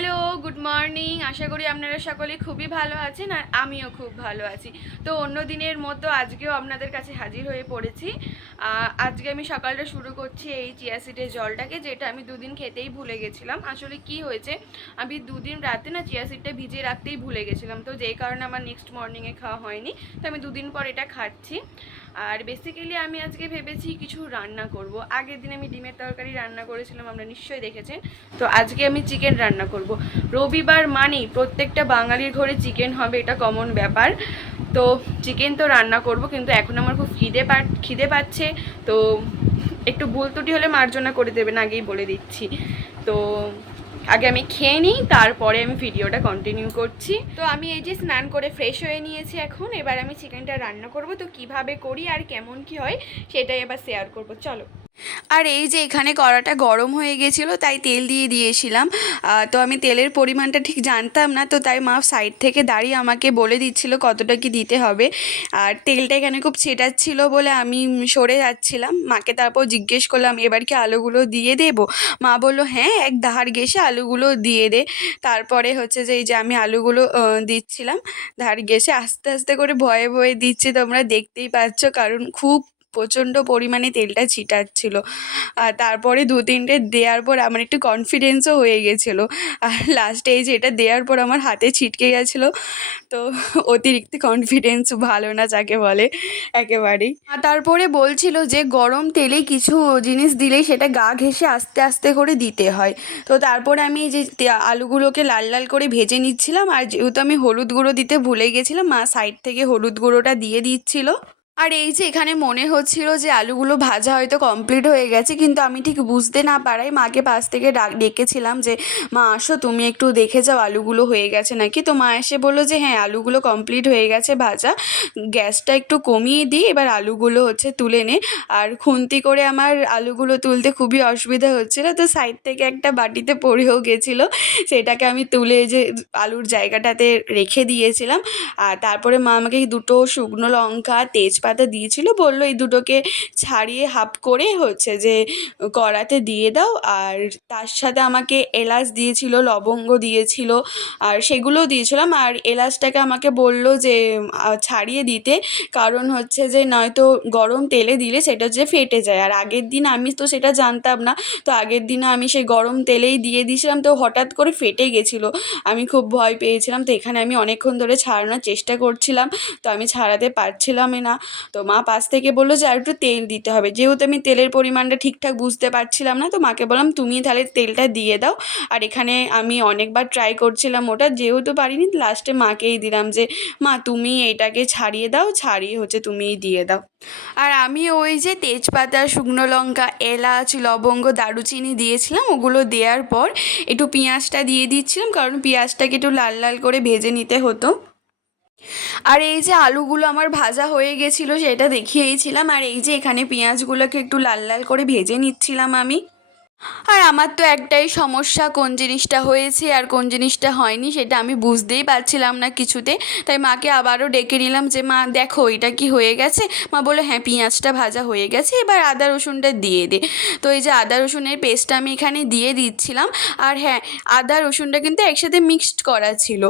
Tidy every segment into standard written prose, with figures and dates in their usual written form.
Hello, good morning. আশা করি আপনারা সকলে খুবই ভালো আছেন আর আমিও খুব ভালো আছি। তো অন্য দিনের মতো আজকেও আপনাদের কাছে হাজির হয়ে পড়েছি। আজকে আমি সকালটা শুরু করছি এই চিয়া সিডের জলটাকে, যেটা আমি দুদিন খেতেই ভুলে গেছিলাম। আসলে কি হয়েছে, আমি দুদিন রাতে না চিয়া সিডটা ভিজিয়ে রাখতেই ভুলে গেছিলাম, তো যেই কারণে আমার নেক্সট মর্নিংয়ে খাওয়া হয়নি। তো আমি দুদিন পর এটা খাচ্ছি। আর বেসিক্যালি আমি আজকে ভেবেছি কিছু রান্না করব। আগের দিন আমি ডিমের তরকারি রান্না করেছিলাম, আপনারা নিশ্চয়ই দেখেছেন। তো আজকে আমি চিকেন রান্না করব। রবিবার মানেই প্রত্যেকটা বাঙালির ঘরে চিকেন হবে, এটা কমন ব্যাপার। তো চিকেন তো রান্না করব, কিন্তু এখন আমার খুব খিদে পাচ্ছে। তো একটু ভুল ত্রুটি হলে মার্জনা করে দেবেন, আগেই বলে দিচ্ছি। তো আগে আমি খেয়ে নিই, তারপরে আমি ভিডিওটা কন্টিনিউ করছি। তো আমি এই যে স্নান করে ফ্রেশ হয়ে নিয়েছি এখন। এবার আমি চিকেনটা রান্না করব। তো কিভাবে করি আর কেমন কি হয় সেটাই এবার শেয়ার করব, চলো। আর এই যে এখানে কড়াটা গরম হয়ে গেছিলো, তাই তেল দিয়ে দিয়েছিলাম। তো আমি তেলের পরিমাণটা ঠিক জানতাম না, তো তাই মা সাইড থেকে দাঁড়িয়ে আমাকে বলে দিচ্ছিল কতটা কি দিতে হবে। আর তেলটা এখানে খুব ছেটাচ্ছিল বলে আমি সরে যাচ্ছিলাম। মাকে তারপর জিজ্ঞেস করলাম, এবার কি আলুগুলো দিয়ে দেবো? মা বললো হ্যাঁ, এক ধার ঘেঁষে আলুগুলো দিয়ে দে। তারপরে হচ্ছে যে এই যে আমি আলুগুলো দিচ্ছিলাম ধার ঘেঁষে, আস্তে আস্তে করে ভয়ে ভয়ে দিচ্ছি, তোমরা দেখতেই পাচ্ছ, কারণ খুব প্রচণ্ড পরিমাণে তেলটা ছিটাচ্ছিল। আর তারপরে দু তিনটে দেওয়ার পর আমার একটু কনফিডেন্সও হয়ে গেছিলো। আর লাস্টে এই যে এটা দেওয়ার পর আমার হাতে ছিটকে গেছিলো। তো অতিরিক্ত কনফিডেন্স ভালো না যাকে বলে, একেবারেই। আর তারপরে বলছিল যে গরম তেলে কিছু জিনিস দিলেই সেটা গা ঘেঁষে আস্তে আস্তে করে দিতে হয়। তো তারপরে আমি এই যে আলুগুলোকে লাল লাল করে ভেজে নিচ্ছিলাম। আর যেহেতু আমি হলুদ গুঁড়ো দিতে ভুলে গেছিলাম, মা সাইড থেকে হলুদ গুঁড়োটা দিয়ে দিচ্ছিল। আর এই যে এখানে মনে হচ্ছিল যে আলুগুলো ভাজা হয়তো কমপ্লিট হয়ে গেছে, কিন্তু আমি ঠিক বুঝতে না পারাই মাকে পাশ থেকে ডেকেছিলাম যে মা আসো, তুমি একটু দেখে যাও আলুগুলো হয়ে গেছে নাকি। তো মা এসে বললো যে হ্যাঁ, আলুগুলো কমপ্লিট হয়ে গেছে ভাজা, গ্যাসটা একটু কমিয়ে দিই, এবার আলুগুলো হচ্ছে তুলে নে। আর খুন্তি করে আমার আলুগুলো তুলতে খুবই অসুবিধা হচ্ছিলো, তো সাইড থেকে একটা বাটিতে পড়েও গেছিলো, সেটাকে আমি তুলে যে আলুর জায়গাটাতে রেখে দিয়েছিলাম। আর তারপরে মা আমাকে দুটো শুকনো লঙ্কা তেজপাতা দিয়েছিল, বললো এই দুটোকে ছাড়িয়ে হাফ করে হচ্ছে যে কড়াতে দিয়ে দাও। আর তার সাথে আমাকে এলাচ দিয়েছিল, লবঙ্গ দিয়েছিল, আর সেগুলোও দিয়েছিলাম। আর এলাচটাকে আমাকে বললো যে ছাড়িয়ে দিতে, কারণ হচ্ছে যে নয়তো গরম তেলে দিলে সেটা যে ফেটে যায়। আর আগের দিন আমি তো সেটা জানতাম না, তো আগের দিনে আমি সেই গরম তেলেই দিয়ে দিয়েছিলাম, তো হঠাৎ করে ফেটে গেছিলো। আমি খুব ভয় পেয়েছিলাম। তো এখানে আমি অনেকক্ষণ ধরে ছাড়ানোর চেষ্টা করছিলাম, তো আমি ছাড়াতে পারছিলামই না। তো মা পাশ থেকে বললো যে আর একটু তেল দিতে হবে। যেহেতু আমি তেলের পরিমাণটা ঠিকঠাক বুঝতে পারছিলাম না, তো মাকে বললাম তুমি তাহলে তেলটা দিয়ে দাও। আর এখানে আমি অনেকবার ট্রাই করছিলাম ওটা, যেহেতু পারিনি লাস্টে মাকেই দিলাম যে মা তুমি এটাকে ছাড়িয়ে দাও, ছাড়িয়ে হচ্ছে তুমিই দিয়ে দাও। আর আমি ওই যে তেজপাতা, শুকনো লঙ্কা, এলাচ, লবঙ্গ, দারুচিনি দিয়েছিলাম, ওগুলো দেওয়ার পর একটু পেঁয়াজটা দিয়ে দিচ্ছিলাম, কারণ পেঁয়াজটাকে একটু লাল লাল করে ভেজে নিতে হতো। আর এই যে আলুগুলো আমার ভাজা হয়ে গেছিলো সেটা দেখিয়েছিলাম। আর এই যে এখানে পেঁয়াজগুলোকে একটু লাল লাল করে ভেজে নিচ্ছিলাম আমি। আর আমার তো একটাই সমস্যা, কোন জিনিসটা হয়েছে আর কোন জিনিসটা হয়নি সেটা আমি বুঝতেই পারছিলাম না কিছুতে। তাই মাকে আবারও ডেকে নিলাম যে মা দেখো এটা কি হয়ে গেছে। মা বললো হ্যাঁ, পেঁয়াজটা ভাজা হয়ে গেছে, এবার আদা রসুনটা দিয়ে দে। তো এই যে আদা রসুনের পেস্টটা আমি এখানে দিয়ে দিচ্ছিলাম। আর হ্যাঁ, আদা রসুনটা কিন্তু একসাথে মিক্সড করা ছিল।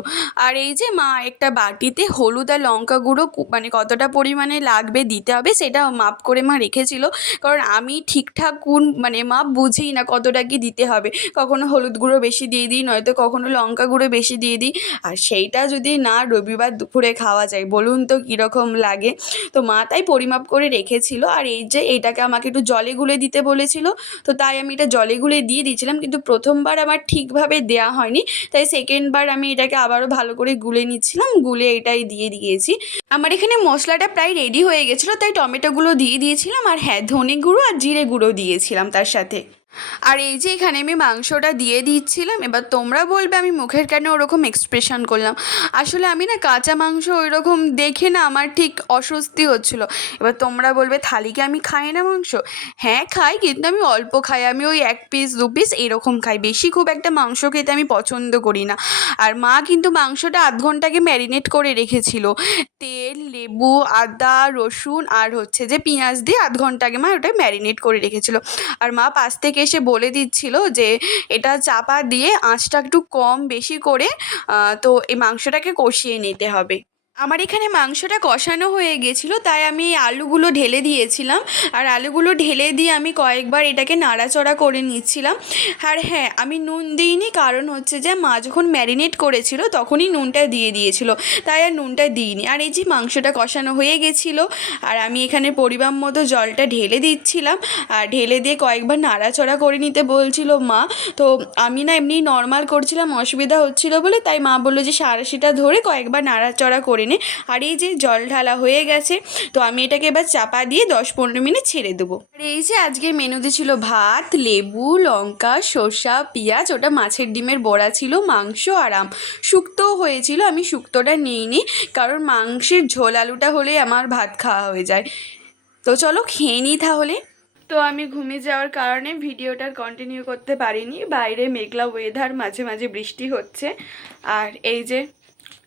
আর এই যে মা একটা বাটিতে হলুদ আর লঙ্কা গুঁড়ো মানে কতটা পরিমাণে লাগবে দিতে হবে সেটা মাপ করে মা রেখেছিল, কারণ আমি ঠিকঠাক মানে মাপ বুঝি না কতটা কি দিতে হবে। কখনো হলুদ গুঁড়ো বেশি দিয়ে দিই, নয়তো কখনো লঙ্কা গুঁড়ো বেশি দিয়ে দিই। আর সেইটা যদি না রবিবার দুপুরে খাওয়া যায়, বলুন তো কীরকম লাগে। তো মা তাই পরিমাপ করে রেখেছিল। আর এই যে এইটাকে আমাকে একটু জলে গুলে দিতে বলেছিল, তো তাই আমি এটা জলে গুলে দিয়ে দিয়েছিলাম, কিন্তু প্রথমবার আমার ঠিকভাবে দেওয়া হয়নি, তাই সেকেন্ডবার আমি এটাকে আবারও ভালো করে গুলে নিচ্ছিলাম, গুলে এটাই দিয়ে দিয়েছি। আমার এখানে মশলাটা প্রায় রেডি হয়ে গেছিলো, তাই টমেটোগুলো দিয়ে দিয়েছিলাম। আর হ্যাঁ, ধনে গুঁড়ো আর জিরে গুঁড়ো দিয়েছিলাম তার সাথে। আর এই যে এখানে আমি মাংসটা দিয়ে দিচ্ছিলাম। এবার তোমরা বলবে আমি মুখের কেন ওরকম এক্সপ্রেশন করলাম। আসলে আমি না কাঁচা মাংস ওই রকম দেখে না আমার ঠিক অস্বস্তি হচ্ছিলো। এবার তোমরা বলবে থালিকে আমি খাই না মাংস? হ্যাঁ খাই, কিন্তু আমি অল্প খাই। আমি ওই 1 পিস 2 পিস এরকম খাই, বেশি খুব একটা মাংস খেতে আমি পছন্দ করি না। আর মা কিন্তু মাংসটা আধ ঘন্টাকে ম্যারিনেট করে রেখেছিল, তেল, লেবু, আদা, রসুন আর হচ্ছে যে পেঁয়াজ দিয়ে আধ ঘন্টা আগে মা ওটা ম্যারিনেট করে রেখেছিল। আর মা পাশ থেকে থেকে এসে বলে দিচ্ছিল যে এটা চাপা দিয়ে আঁচটা একটু কম বেশি করে তো এই মাংসটাকে কষিয়ে নিতে হবে। আমার এখানে মাংসটা কষানো হয়ে গেছিলো, তাই আমি আলুগুলো ঢেলে দিয়েছিলাম। আর আলুগুলো ঢেলে দিয়ে আমি কয়েকবার এটাকে নাড়াচড়া করে নিচ্ছিলাম। আর হ্যাঁ, আমি নুন দিইনি, কারণ হচ্ছে যে মা যখন ম্যারিনেট করেছিল তখনই নুনটা দিয়ে দিয়েছিল, তাই আর নুনটা দিইনি। আর এই যে মাংসটা কষানো হয়ে গেছিলো, আর আমি এখানে পরিমাণ মতো জলটা ঢেলে দিচ্ছিলাম। আর ঢেলে দিয়ে কয়েকবার নাড়াচড়া করে নিতে বলছিল মা। তো আমি না এমনি নর্মাল করছিলাম, অসুবিধা হচ্ছিল বলে, তাই মা বললো যে সাঁড়াশিটা ধরে কয়েকবার নাড়াচড়া করে নে। আর এই যে জল ঢালা হয়ে গেছে, তো আমি এটাকে এবার চাপা দিয়ে 10-15 মিনিট ছেড়ে দেবো। আর এই যে আজকের মেনুতে ছিল ভাত, লেবু, লঙ্কা, শসা, পেঁয়াজ, ওটা মাছের ডিমের বড়া ছিল, মাংস আর আম। শুক্তোও হয়েছিল, আমি শুক্তোটা নিইনি, কারণ মাংসের ঝোল আলুটা হলে আমার ভাত খাওয়া হয়ে যায়। তো চলো খেয়ে নিই তাহলে। তো আমি ঘুমিয়ে যাওয়ার কারণে ভিডিওটা কন্টিনিউ করতে পারিনি। বাইরে মেঘলা ওয়েদার, মাঝে মাঝে বৃষ্টি হচ্ছে। আর এই যে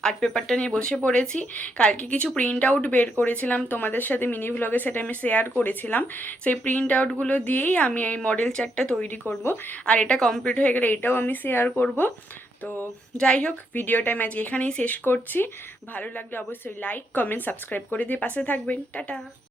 আর্ট পেপারটা নিয়ে বসে পড়েছি। কালকে কিছু প্রিন্ট আউট বের করেছিলাম তোমাদের সাথে মিনি ভ্লগে, সেটা আমি শেয়ার করেছিলাম। সেই প্রিন্ট আউটগুলো দিয়েই আমি এই মডেল চার্টটা তৈরি করব। আর এটা কমপ্লিট হয়ে গেলে এটাও আমি শেয়ার করব। তো যাই হোক, ভিডিওটা আমি আজকে এখানেই শেষ করছি। ভালো লাগলে অবশ্যই লাইক, কমেন্ট, সাবস্ক্রাইব করে দিয়ে পাশে থাকবেন। টাটা।